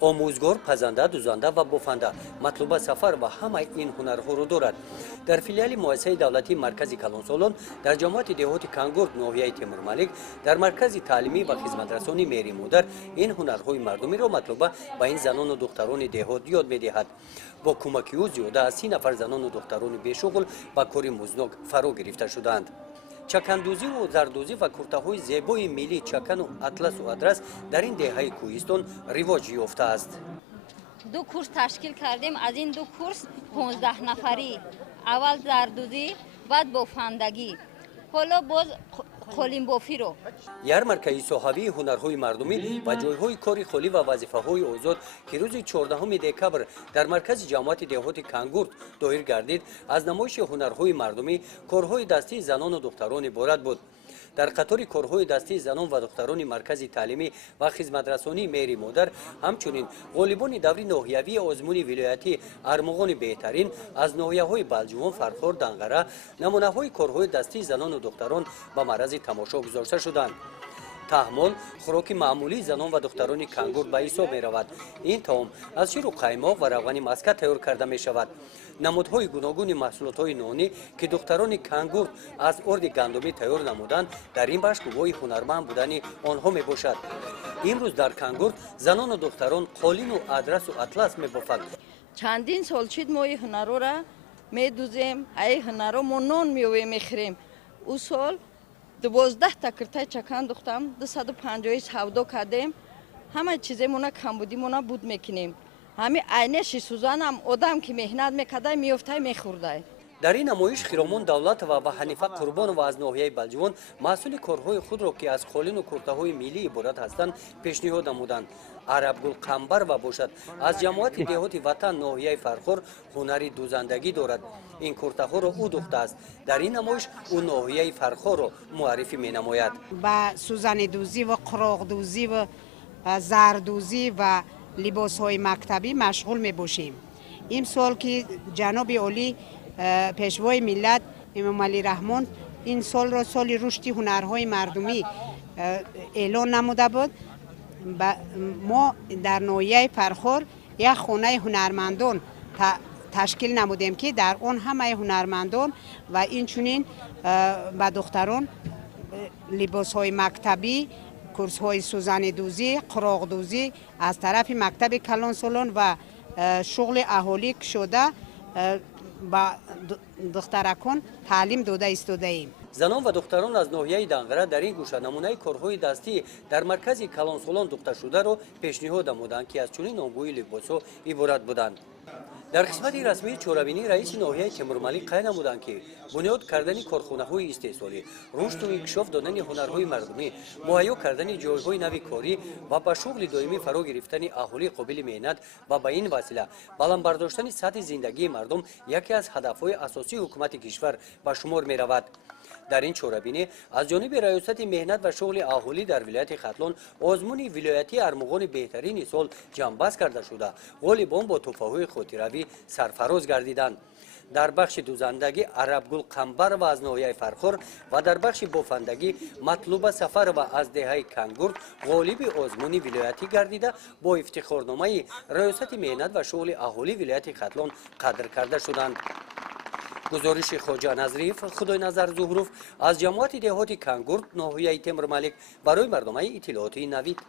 آموزگار، پزنده، دوزنده و بافنده مطلوب سفر و همه این هنرها را دارد. در فیلیال مؤسسه دولتی مرکز کلانسولون در جامعه دهات کانگورد ناحیه تیمورملک در مرکز تعلیمی و خدمترسانی مری مادر این هنرهای مردمی را مطلوبه به این زنان و دختران دهات یاد می‌دهد. با کمک او زیاده از 30 نفر زنان و دختران بیشغل و کار مزدور فرا گرفته شدند. چکندوزی و زردوزی و کرته‌های زیبای ملی چکن و اطلس و ادرس در این دهه کوهستان رواج یافته است. دو کورس تشکیل کردیم. از این دو کورس 15 نفری، اول زردوزی بعد بافندگی، حالا باز قالین بافی رو. یارمارکای صحابی هنرهای مردمی و جایهای کاری خالی و وظیفه‌های آزاد که روز 14 دکبر در مرکز جامعه دهات کانگورد دایر گردید از نمایش هنرهای مردمی، کارهای دستی زنان و دختران عبارت بود. در قطار کارهای دستی زنان و دختران مرکز تعلیمی و خدمترسانی مری مادر همچنین غالبان دوری ناحیوی آزمون ولایتی ارمغان بهترین از ناحیه‌های بلجوان، فرخار، دنقره نمونه‌های کارهای دستی زنان و دختران به معرض تماشا گذاشته شدند. تحمل خوراک معمولی زنان و دختران کانگورد به حساب می رود. این طعام از شیر و قایماق و روغن مسکه تیار کرده می شود. نمودهای گوناگون محصولات های نانی که دختران کانگورد از ارد گندمی تیار نمودند در این بخش گواه هنرمند بودن آنها می باشد. امروز در کانگورد زنان و دختران قالین و ادرس و اطلس می بافند. چندین سال شد ما این هنرها را می دوزیم، ای هنرها ما نان می خوریم. او سال 12 تا کرته چکن دوختم، 250 سودا کردیم. همه چیزمون کمبودیمون بود میکنیم. همین عینش سوزان هم آدم که مهنت میکرده میافته میخورده. در این نمایش خیرامان دولت و حنیفه قربان و از ناحیه بلجوان محصول کارهای خود را که از قالین و کرته‌های ملی عبارت هستند پیشنهاد نمودند. عربگل قنبر و باشد از جماعت دهات وطن ناحیه فرخار هنری دوزندگی دارد. این کرته‌ها را او دوخته است. در این نمایش او ناحیه فرخار را معرفی می نماید. با سوزن دوزی و قراق دوزی و زردوزی و لباس های مکتبی مشغول می باشیم. این سال که جناب عالی پیشوای ملت امام علی رحمان این سال را سال رشد هنرهای مردمی اعلان نموده بود. ما در ناحیه فرخار یک خانه هنرمندان تشکیل نمودیم که در آن همه هنرمندان و این چنین به دختران لباس های مکتبی، کورس های سوزن دوزی، قراق دوزی از طرف مکتب کلانسولون و شغل اهالی شده با دخترکان تعلیم داده ایستاده ایم. زنان و دختران از ناحیه دنقره در این گوشه نمونه کارهای دستی در مرکز کلانسولون دوخته شده را پیشنهاد نمودند که از چنین نامگوی لباس‌ها عبارت بودند. در قسمت رسمی چورابینی رئیس ناحیه تیمورملک قید نمودند که بنیاد کردن کارخانه‌های استحصالی، رشد و انکشاف دادن هنرهای مردمی، مهیا کردن جایهای نوی کاری و به شغل دائمی فرا گرفتن اهالی قابل مهنت و به این وسیله بلند برداشتن سطح زندگی مردم یکی از هدفهای اساسی حکومت کشور به شمار می‌رود. در این چورابینی از جانب ریاست مهنت و شغل اهالی در ولایت ختلان آزمون ولایتی ارمغان بهترین سال جانباز کرده شده غالبان با تحفه‌های خاطره‌ای سرفراز گردیدند. در بخش دوزندگی عربگل قنبر و از ناحیه فرخار و در بخش بافندگی مطلوب سفر و از دهه کانگورد غالب آزمون ولایتی گردیده با افتخارنامه ریاست مهنت و شغل اهالی ولایت ختلان قدر کرده شدند. گزارش خواجه نظریف خدای نظر زهروف از جماعت دهات کانگورد ناحیه تیمورملک برای مردم اطلاعات نوید.